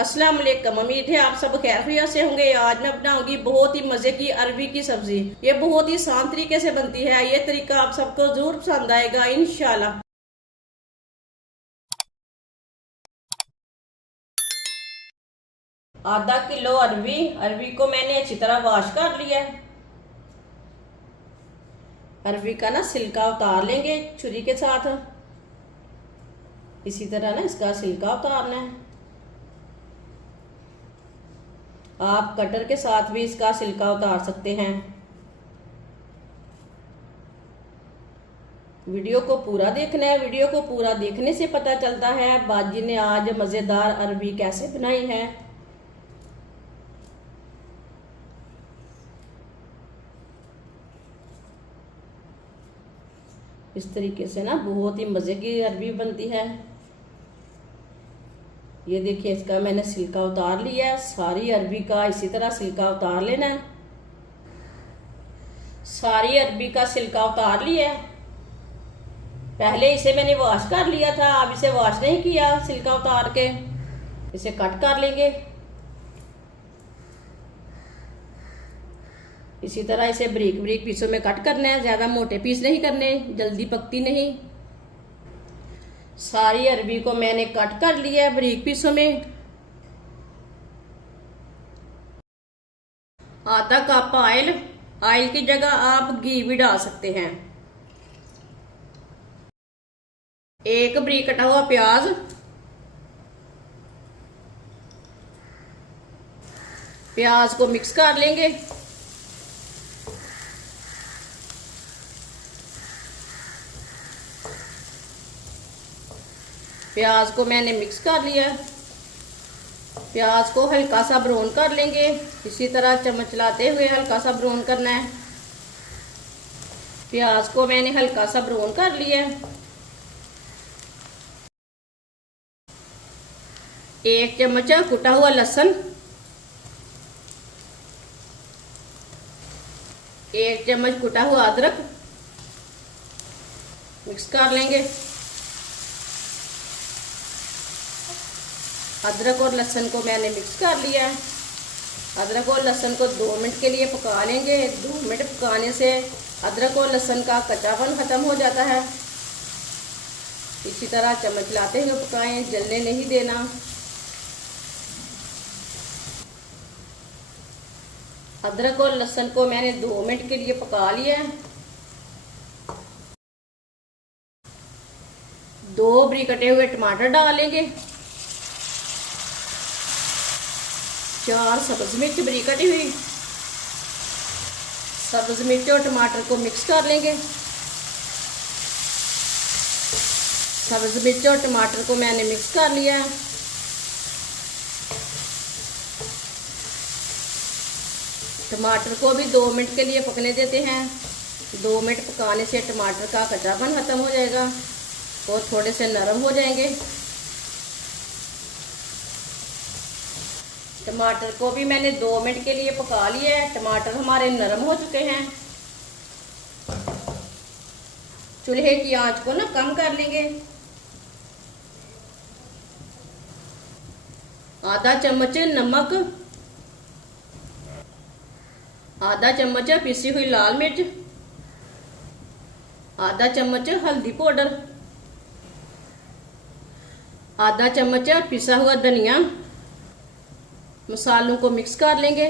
अस्सलाम वालेकुम। उम्मीद है आप सब खैरियत से होंगे। आज मैं बनाऊंगी बहुत ही मजे की अरबी की सब्जी। ये बहुत ही आसान तरीके से बनती है। ये तरीका आप सबको जरूर पसंद आएगा इंशाल्लाह। आधा किलो अरबी अरबी को मैंने अच्छी तरह वॉश कर लिया है। अरबी का ना छिलका उतार लेंगे छुरी के साथ। इसी तरह ना इसका छिलका उतारना है। आप कटर के साथ भी इसका छिलका उतार सकते हैं। वीडियो को पूरा देखना है। वीडियो को पूरा देखने से पता चलता है बाजी ने आज मज़ेदार अरबी कैसे बनाई है। इस तरीके से ना बहुत ही मज़े की अरबी बनती है। ये देखिए इसका मैंने छिलका उतार लिया है। सारी अरबी का इसी तरह छिलका उतार लेना है। सारी अरबी का छिलका उतार लिया है। पहले इसे मैंने वॉश कर लिया था, अब इसे वॉश नहीं किया। छिलका उतार के इसे कट कर लेंगे। इसी तरह इसे बारीक बारीक पीसों में कट करना है। ज्यादा मोटे पीस नहीं करने, जल्दी पकती नहीं। सारी अरबी को मैंने कट कर लिया है बारीक पीसों में। आधा कप ऑयल, ऑयल की जगह आप घी भी डाल सकते हैं। एक बारीक कटा हुआ प्याज, प्याज को मिक्स कर लेंगे। प्याज को मैंने मिक्स कर लिया। प्याज को हल्का सा ब्राउन कर लेंगे। इसी तरह चम्मच चलाते हुए हल्का सा ब्राउन करना है। प्याज को मैंने हल्का सा ब्राउन कर लिया। एक चम्मच कुटा हुआ लहसुन, एक चम्मच कुटा हुआ अदरक मिक्स कर लेंगे। अदरक और लहसुन को मैंने मिक्स कर लिया है। अदरक और लहसुन को 2 मिनट के लिए पका लेंगे। 2 मिनट पकाने से अदरक और लहसुन का कच्चापन खत्म हो जाता है। इसी तरह चम्मच लाते हुए पकाएं, जलने नहीं देना। अदरक और लहसुन को मैंने 2 मिनट के लिए पका लिया है। 2 बारीक कटे हुए टमाटर डालेंगे। 4 सब्ज मिर्च बारीक कटी हुई। सब्ज मिर्च और टमाटर को मिक्स कर लेंगे। सब्ज मिर्च और टमाटर को मैंने मिक्स कर लिया है। टमाटर को भी 2 मिनट के लिए पकने देते हैं। 2 मिनट पकाने से टमाटर का कच्चापन खत्म हो जाएगा और थोड़े से नरम हो जाएंगे। टमाटर को भी मैंने 2 मिनट के लिए पका लिया है। टमाटर हमारे नरम हो चुके हैं। चूल्हे की आंच को ना कम कर लेंगे। आधा चम्मच नमक, आधा चम्मच पिसी हुई लाल मिर्च, आधा चम्मच हल्दी पाउडर, आधा चम्मच पिसा हुआ धनिया। मसालों को मिक्स कर लेंगे।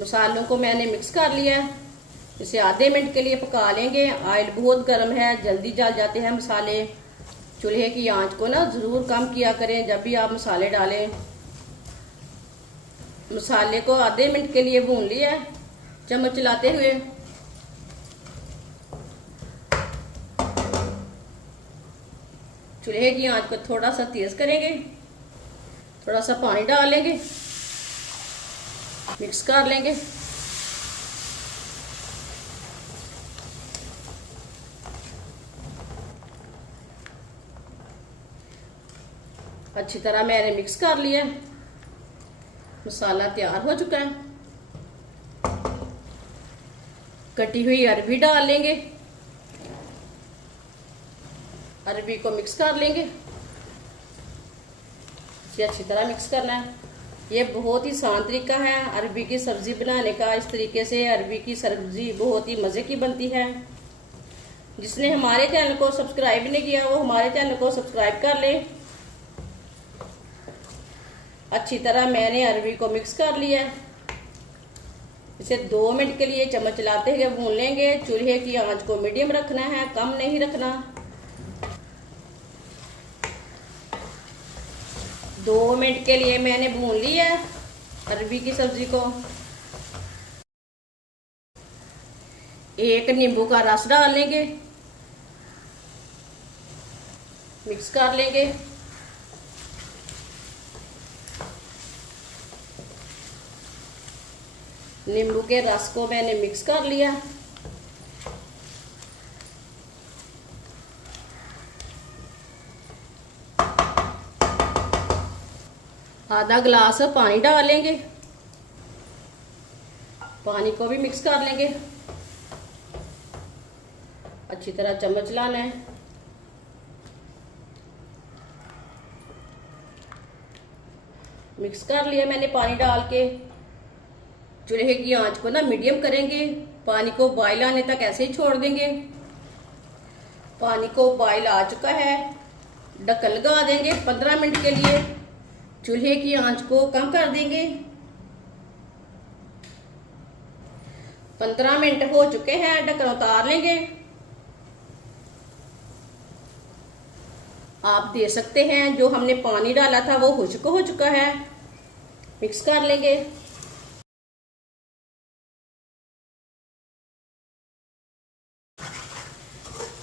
मसालों को मैंने मिक्स कर लिया है। इसे आधे मिनट के लिए पका लेंगे। ऑयल बहुत गर्म है, जल्दी जल जाते हैं मसाले। चूल्हे की आंच को ना ज़रूर कम किया करें जब भी आप मसाले डालें। मसाले को आधे मिनट के लिए भून लिया है चम्मच चलाते हुए। चूल्हे की आंच को थोड़ा सा तेज करेंगे। थोड़ा सा पानी डालेंगे, मिक्स कर लेंगे। अच्छी तरह मैंने मिक्स कर लिया। मसाला तैयार हो चुका है। कटी हुई अरबी डाल लेंगे। अरबी को मिक्स कर लेंगे। इसे अच्छी तरह मिक्स करना है। ये बहुत ही आसान तरीका है अरबी की सब्जी बनाने का। इस तरीके से अरबी की सब्जी बहुत ही मज़े की बनती है। जिसने हमारे चैनल को सब्सक्राइब नहीं किया वो हमारे चैनल को सब्सक्राइब कर ले। अच्छी तरह मैंने अरबी को मिक्स कर लिया। इसे 2 मिनट के लिए चम्मच चलाते हुए भून लेंगे। चूल्हे की आंच को मीडियम रखना है, कम नहीं रखना। 2 मिनट के लिए मैंने भून लिया अरबी की सब्जी को। 1 नींबू का रस डाल लेंगे, मिक्स कर लेंगे। नींबू के रस को मैंने मिक्स कर लिया। आधा गिलास पानी डालेंगे, पानी को भी मिक्स कर लेंगे। अच्छी तरह चम्मच लाना है। मिक्स कर लिया मैंने पानी डाल के। चूल्हे की आंच को ना मीडियम करेंगे। पानी को बॉयल आने तक ऐसे ही छोड़ देंगे। पानी को बॉयल आ चुका है, ढक्कन लगा देंगे 15 मिनट के लिए। चूल्हे की आंच को कम कर देंगे। 15 मिनट हो चुके हैं, ढक्कन उतार लेंगे। आप देख सकते हैं जो हमने पानी डाला था वो खुश्क हो चुका है। मिक्स कर लेंगे।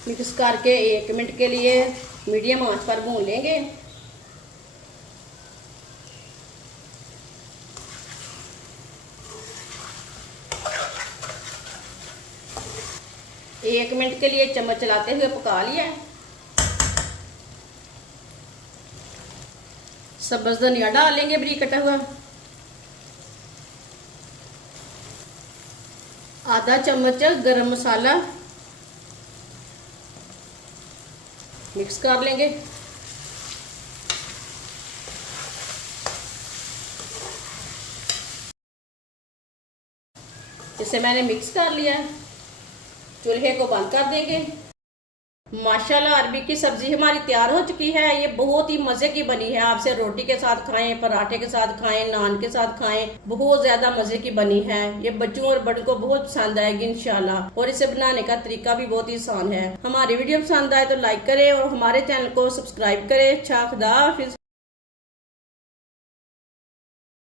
मिक्स करके 1 मिनट के लिए मीडियम आंच पर भून लेंगे। एक मिनट के लिए चम्मच चलाते हुए पका लिया। सब्ज धनिया डाल लेंगे बारीक कटा हुआ। आधा चम्मच गरम मसाला मिक्स कर लेंगे। इसे मैंने मिक्स कर लिया। चूल्हे को बंद कर देंगे। माशाल्लाह अरबी की सब्जी हमारी तैयार हो चुकी है। ये बहुत ही मजे की बनी है। आपसे रोटी के साथ खाएं, पराठे के साथ खाएं, नान के साथ खाएं, बहुत ज्यादा मजे की बनी है। ये बच्चों और बड़ों को बहुत पसंद आएगी इंशाल्लाह। और इसे बनाने का तरीका भी बहुत ही आसान है। हमारी वीडियो पसंद आए तो लाइक करें और हमारे चैनल को सब्सक्राइब करें। अच्छा, खुदा हाफिज।